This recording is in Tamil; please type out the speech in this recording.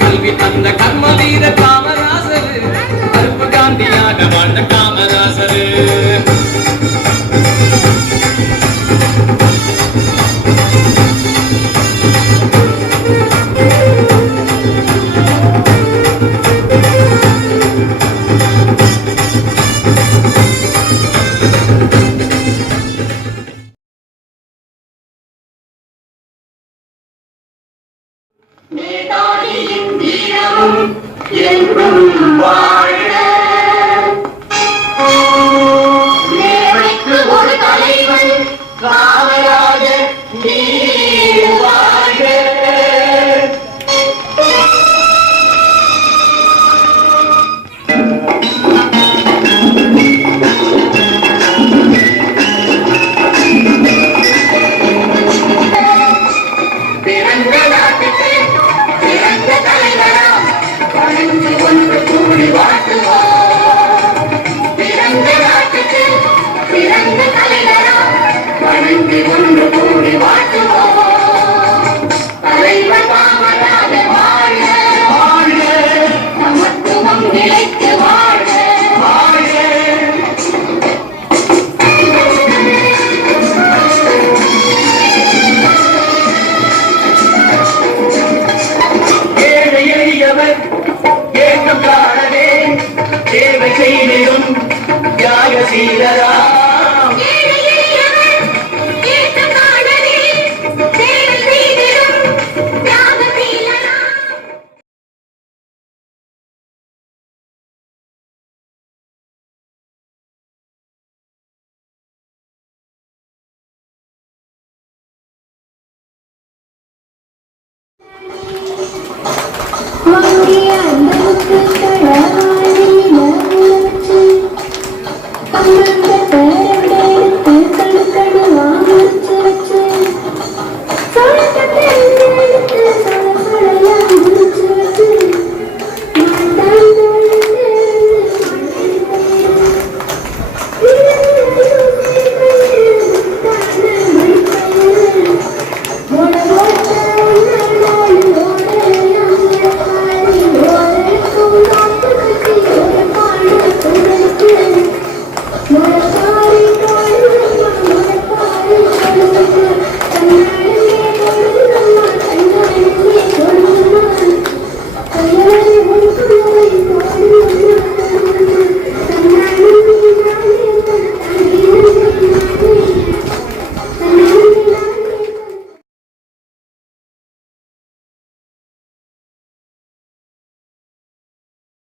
கல்வி தந்த கர்ம வீர காமராசர் கருப்பு காந்தியாக வாழ்ந்த காமராசர் நேதாஜியின் வீரமும் என்றும் வாழ்க. நேர்மைக்கு ஒரு தலைவன் காமராஜர் நீர் வாழ்க. பிறந்த நாட்டுக்கு பிறந்த தலைவராம் வணங்கி ஒன்று கூடி வாழ்த்துவோம். பிறந்த நாட்டுக்கு பிறந்த தலைவராம் வணங்கி ஒன்று கூடி வாழ்த்துவோம். தலைவர் காமராஜர் வாழ்க வாழ்க, சமத்துவம் நிலைத்து வாழ்க வாழ்க. ஏற்றம் காணவே சேவை செய்திடும் தியாகசீலரா. Thank you.